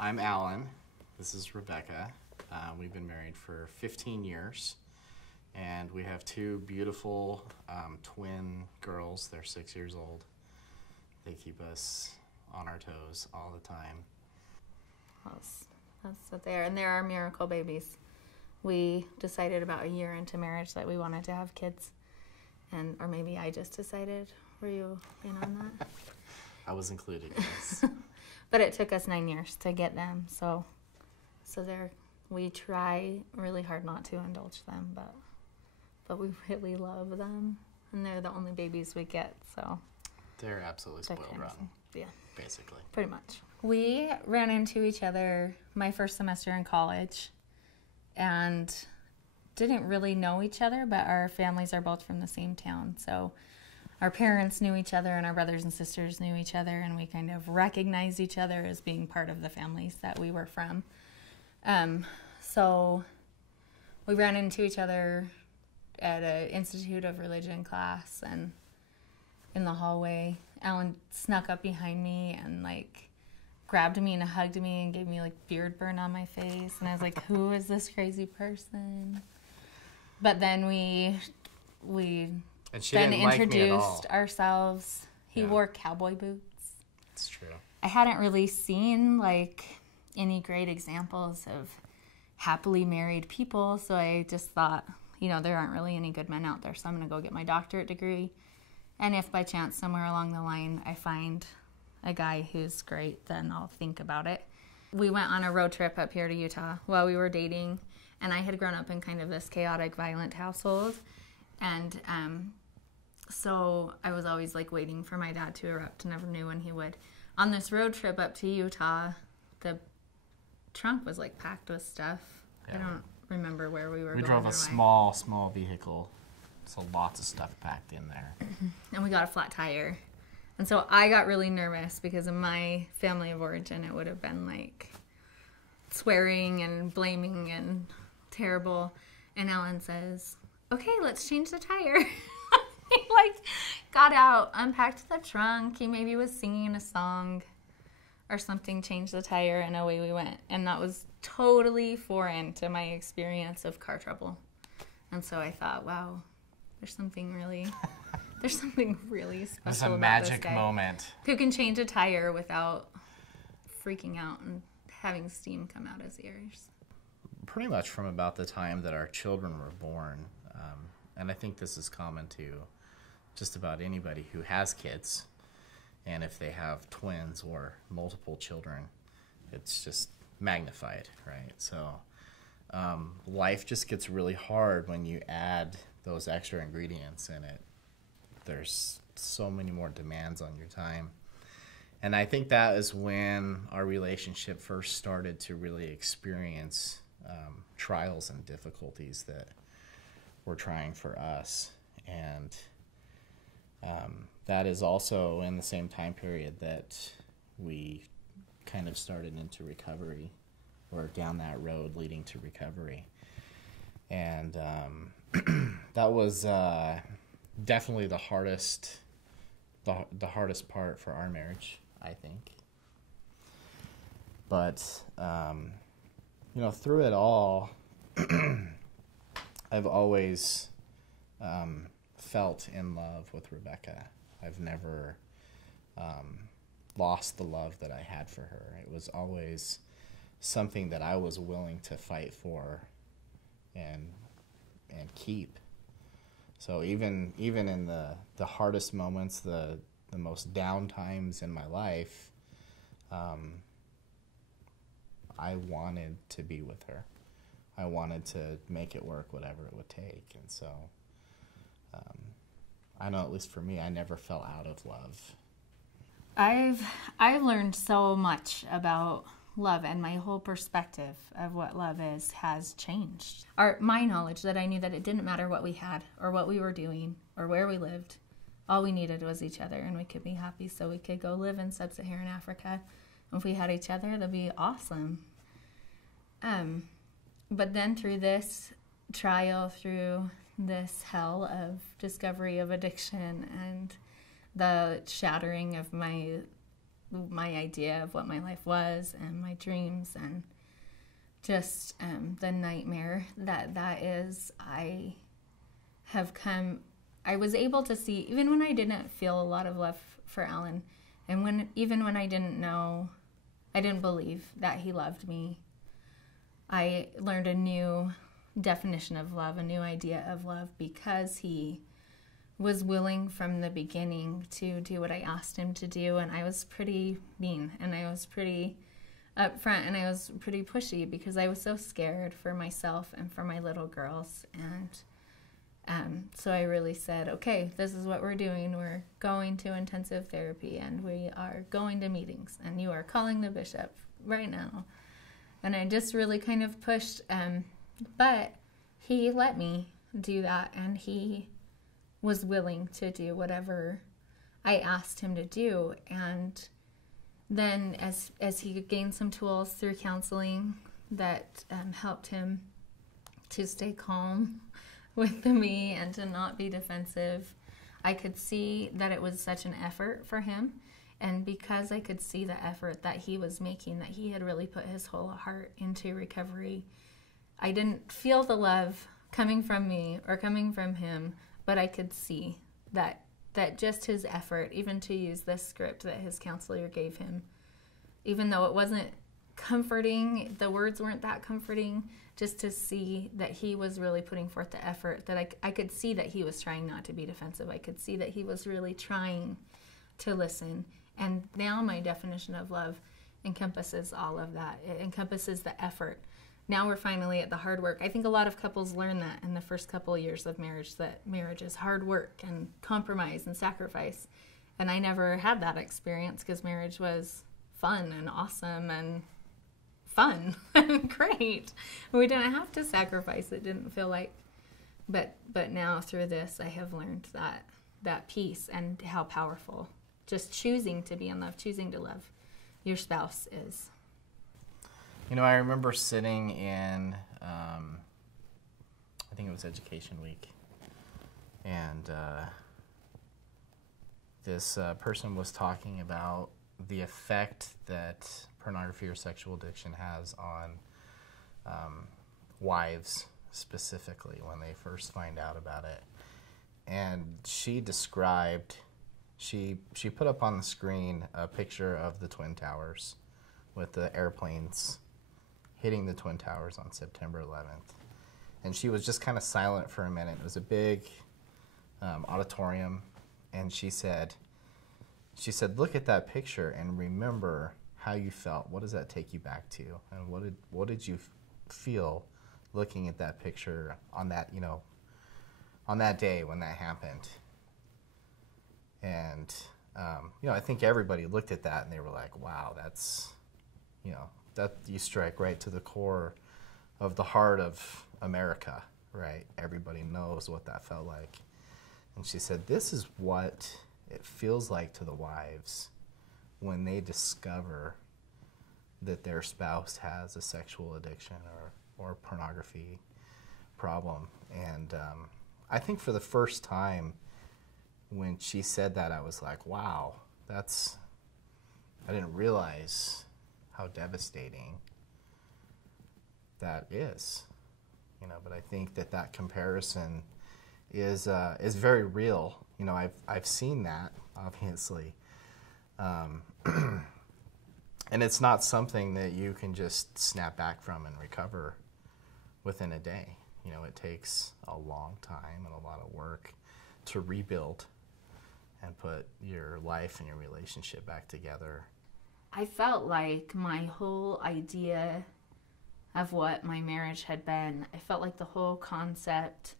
I'm Alan. This is Rebecca. We've been married for 15 years, and we have two beautiful twin girls. They're 6 years old. They keep us on our toes all the time. That's what they are, and they're our miracle babies. We decided about a year into marriage that we wanted to have kids, or maybe I just decided. Were you in on that? I was included, yes. But it took us 9 years to get them, so we try really hard not to indulge them, but we really love them, and they're the only babies we get, so. They're absolutely spoiled rotten. Yeah. Basically. Pretty much. We ran into each other my first semester in college and didn't really know each other, but our families are both from the same town, so our parents knew each other and our brothers and sisters knew each other, and we kind of recognized each other as being part of the families that we were from. So we ran into each other at an Institute of Religion class, and in the hallway, Alan snuck up behind me and grabbed me and hugged me and gave me beard burn on my face, and I was like, who is this crazy person? But then we and she then didn't like me at introduced all. ourselves. He wore cowboy boots. It's true. I hadn't really seen any great examples of happily married people, so I just thought, there aren't really any good men out there, so I'm going to go get my doctorate degree. And if by chance somewhere along the line I find a guy who's great, then I'll think about it. We went on a road trip up here to Utah while we were dating, and I had grown up in kind of this chaotic, violent household. And so I was always waiting for my dad to erupt, never knew when he would. On this road trip up to Utah, the trunk was packed with stuff. Yeah. I don't remember where we were going. We drove a small vehicle, so lots of stuff packed in there. And we got a flat tire. And so I got really nervous because in my family of origin, it would have been swearing and blaming and terrible. And Alan says, okay, let's change the tire. He got out, unpacked the trunk. He maybe was singing a song or something, changed the tire, and away we went. And that was totally foreign to my experience of car trouble. And so I thought, wow, there's something really special It's a about magic this guy moment. who can change a tire without freaking out and having steam come out his ears. Pretty much from about the time that our children were born, and I think this is common to just about anybody who has kids, and if they have twins or multiple children, it's just magnified, right? So life just gets really hard when you add those extra ingredients in it. There's so many more demands on your time. And I think that is when our relationship first started to really experience trials and difficulties that were trying for us. And that is also in the same time period that we kind of started into recovery, or down that road leading to recovery. And that was definitely the hardest part for our marriage, I think. But through it all, I've always felt in love with Rebecca. I've never lost the love that I had for her. It was always something that I was willing to fight for and keep. So even in the hardest moments, the most down times in my life, I wanted to be with her. I wanted to make it work, whatever it would take. And so I know, at least for me, I never fell out of love. I've learned so much about love, and my whole perspective of what love is has changed. My knowledge that I knew that it didn't matter what we had or what we were doing or where we lived. All we needed was each other, and we could be happy, so we could go live in sub-Saharan Africa. If we had each other, that'd be awesome. But then through this trial, through this hell of discovery of addiction and the shattering of my my idea of what my life was and my dreams, and just the nightmare that is. I was able to see, even when I didn't feel a lot of love for Alan, and even when I didn't believe that he loved me, I learned a new definition of love, a new idea of love, because he was willing from the beginning to do what I asked him to do. And I was pretty mean, and I was pretty upfront, and I was pretty pushy because I was so scared for myself and for my little girls. And so I really said, okay, this is what we're doing. We're going to intensive therapy, and we are going to meetings, and you are calling the bishop right now. And I just really kind of pushed, but he let me do that, and he was willing to do whatever I asked him to do. And then as he gained some tools through counseling that helped him to stay calm with me and to not be defensive, I could see that it was such an effort for him. And because I could see the effort that he was making, that he had really put his whole heart into recovery, I didn't feel the love coming from me or coming from him, but I could see that just his effort, even to use this script that his counselor gave him, even though it wasn't comforting, the words weren't that comforting, just to see that he was really putting forth the effort, that I could see that he was trying not to be defensive. I could see that he was really trying to listen. And now my definition of love encompasses all of that. It encompasses the effort. Now we're finally at the hard work. I think a lot of couples learn that in the first couple of years of marriage, that marriage is hard work and compromise and sacrifice. And I never had that experience because marriage was fun and awesome and fun and great. We didn't have to sacrifice, it didn't feel like. But now through this, I have learned that peace and how powerful just choosing to be in love, choosing to love your spouse is. You know, I remember sitting in, I think it was Education Week, and this person was talking about the effect that pornography or sexual addiction has on wives specifically when they first find out about it. And she described, she put up on the screen a picture of the Twin Towers with the airplanes hitting the Twin Towers on September 11th. And she was just kind of silent for a minute. It was a big auditorium, and she said, look at that picture and remember how you felt. What does that take you back to? And what did you feel looking at that picture on that, on that day when that happened? And, I think everybody looked at that and they were like, wow, that's, that you strike right to the core of the heart of America, right? Everybody knows what that felt like. And she said, this is what it feels like to the wives when they discover that their spouse has a sexual addiction or pornography problem. And I think for the first time when she said that, I was like, wow, I didn't realize how devastating that is, but I think that comparison is very real. I've seen that, obviously. And it's not something that you can just snap back from and recover within a day. It takes a long time and a lot of work to rebuild and put your life and your relationship back together. I felt like my whole idea of what my marriage had been, I felt like the whole concept,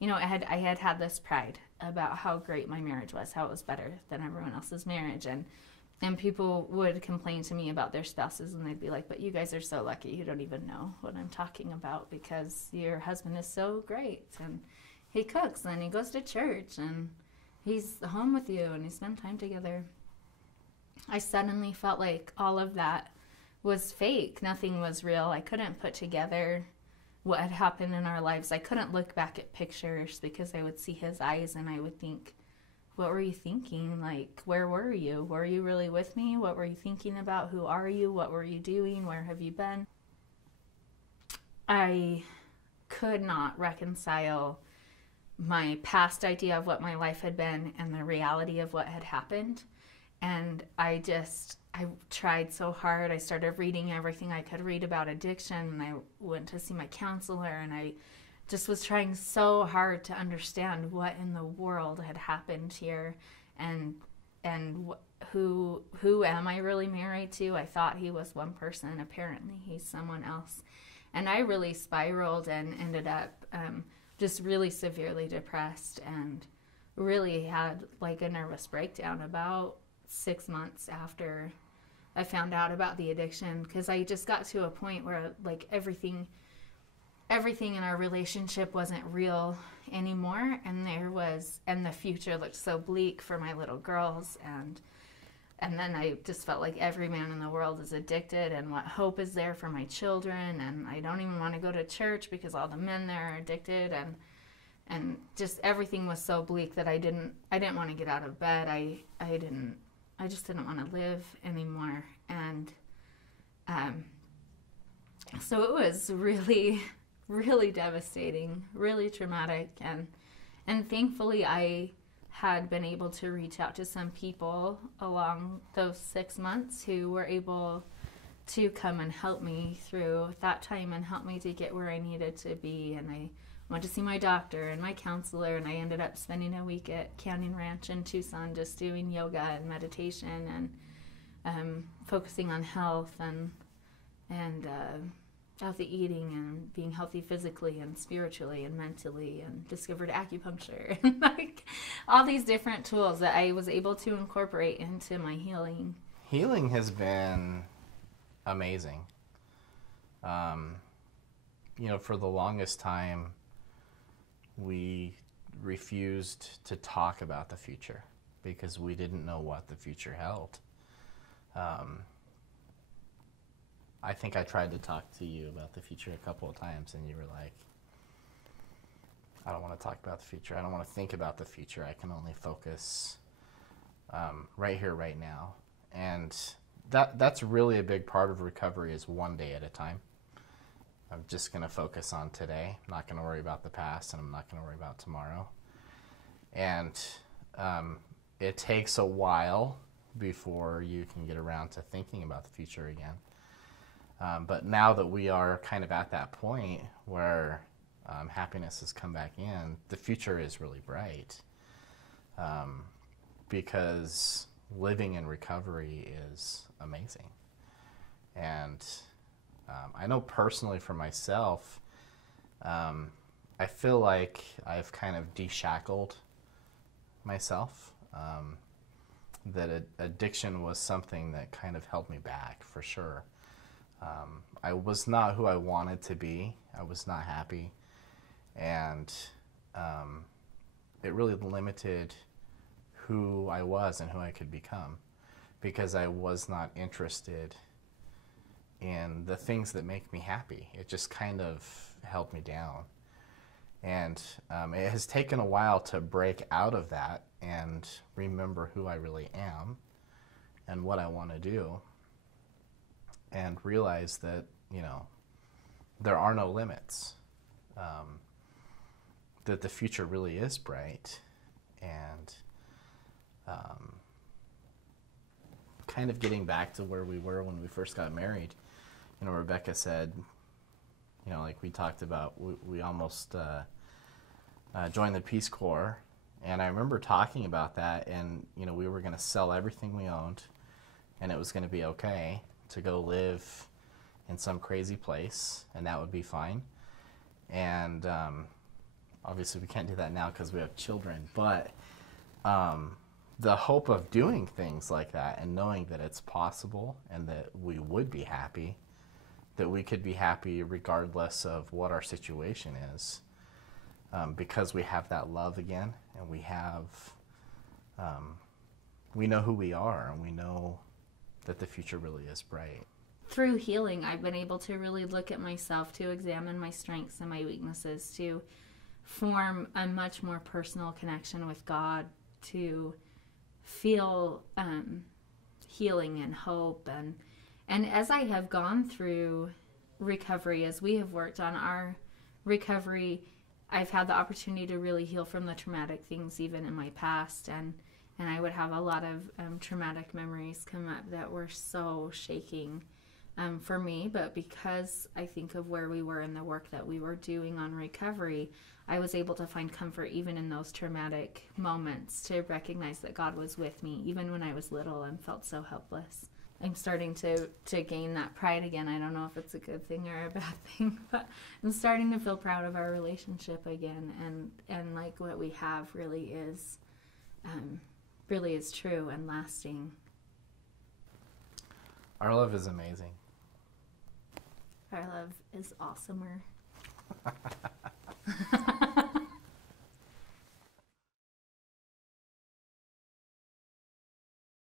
I had this pride about how great my marriage was, how it was better than everyone else's marriage. And people would complain to me about their spouses, and they'd be like, but you guys are so lucky. You don't even know what I'm talking about because your husband is so great. And he cooks, and he goes to church, and he's home with you, and you spend time together. I suddenly felt like all of that was fake. Nothing was real. I couldn't put together what had happened in our lives. I couldn't look back at pictures because I would see his eyes and I would think, what were you thinking? Like, where were you? Were you really with me? What were you thinking about? Who are you? What were you doing? Where have you been? I could not reconcile my past idea of what my life had been and the reality of what had happened. And I tried so hard. I started reading everything I could read about addiction, and I went to see my counselor, and I just was trying so hard to understand what in the world had happened here, and who am I really married to? I thought he was one person. Apparently he's someone else. And I really spiraled and ended up just really severely depressed, and really had like a nervous breakdown about 6 months after I found out about the addiction, because I just got to a point where like everything in our relationship wasn't real anymore, and the future looked so bleak for my little girls, and then I just felt like every man in the world is addicted, and what hope is there for my children? And I don't even want to go to church because all the men there are addicted, and just everything was so bleak that I didn't want to get out of bed. I just didn't want to live anymore. And so it was really, really devastating, really traumatic, and thankfully I had been able to reach out to some people along those 6 months who were able to come and help me through that time and help me to get where I needed to be. And I went to see my doctor and my counselor, and I ended up spending a week at Canyon Ranch in Tucson just doing yoga and meditation and focusing on health and healthy eating and being healthy physically and spiritually and mentally, and discovered acupuncture and like all these different tools that I was able to incorporate into my healing. Healing has been amazing. For the longest time, we refused to talk about the future because we didn't know what the future held. I think I tried to talk to you about the future a couple of times, and you were like, I don't want to talk about the future. I don't want to think about the future. I can only focus right here, right now. And that's really a big part of recovery, is one day at a time. I'm just going to focus on today. I'm not going to worry about the past, and I'm not going to worry about tomorrow. And it takes a while before you can get around to thinking about the future again. But now that we are kind of at that point where happiness has come back in, the future is really bright, because living in recovery is amazing. And I know personally for myself, I feel like I've kind of deshackled myself. That addiction was something that kind of held me back, for sure. I was not who I wanted to be. I was not happy. And it really limited who I was and who I could become, because I was not interested in the things that make me happy. It just kind of held me down. And it has taken a while to break out of that and remember who I really am and what I want to do, and realize that, there are no limits, that the future really is bright. And kind of getting back to where we were when we first got married, Rebecca said, like we talked about, we almost joined the Peace Corps. And I remember talking about that, and, we were going to sell everything we owned, and it was going to be okay to go live in some crazy place, and that would be fine. And obviously we can't do that now because we have children, but the hope of doing things like that and knowing that it's possible and that we would be happy, that we could be happy regardless of what our situation is, because we have that love again, and we know who we are, and we know that the future really is bright. Through healing, I've been able to really look at myself, to examine my strengths and my weaknesses, to form a much more personal connection with God, to feel healing and hope. And as I have gone through recovery, as we have worked on our recovery, I've had the opportunity to really heal from the traumatic things even in my past, and I would have a lot of traumatic memories come up that were so shaking for me. But because I think of where we were in the work that we were doing on recovery, I was able to find comfort even in those traumatic moments, to recognize that God was with me even when I was little and felt so helpless. I'm starting to gain that pride again. I don't know if it's a good thing or a bad thing, but I'm starting to feel proud of our relationship again, and like what we have really is true and lasting. Our love is amazing. Our love is awesomer.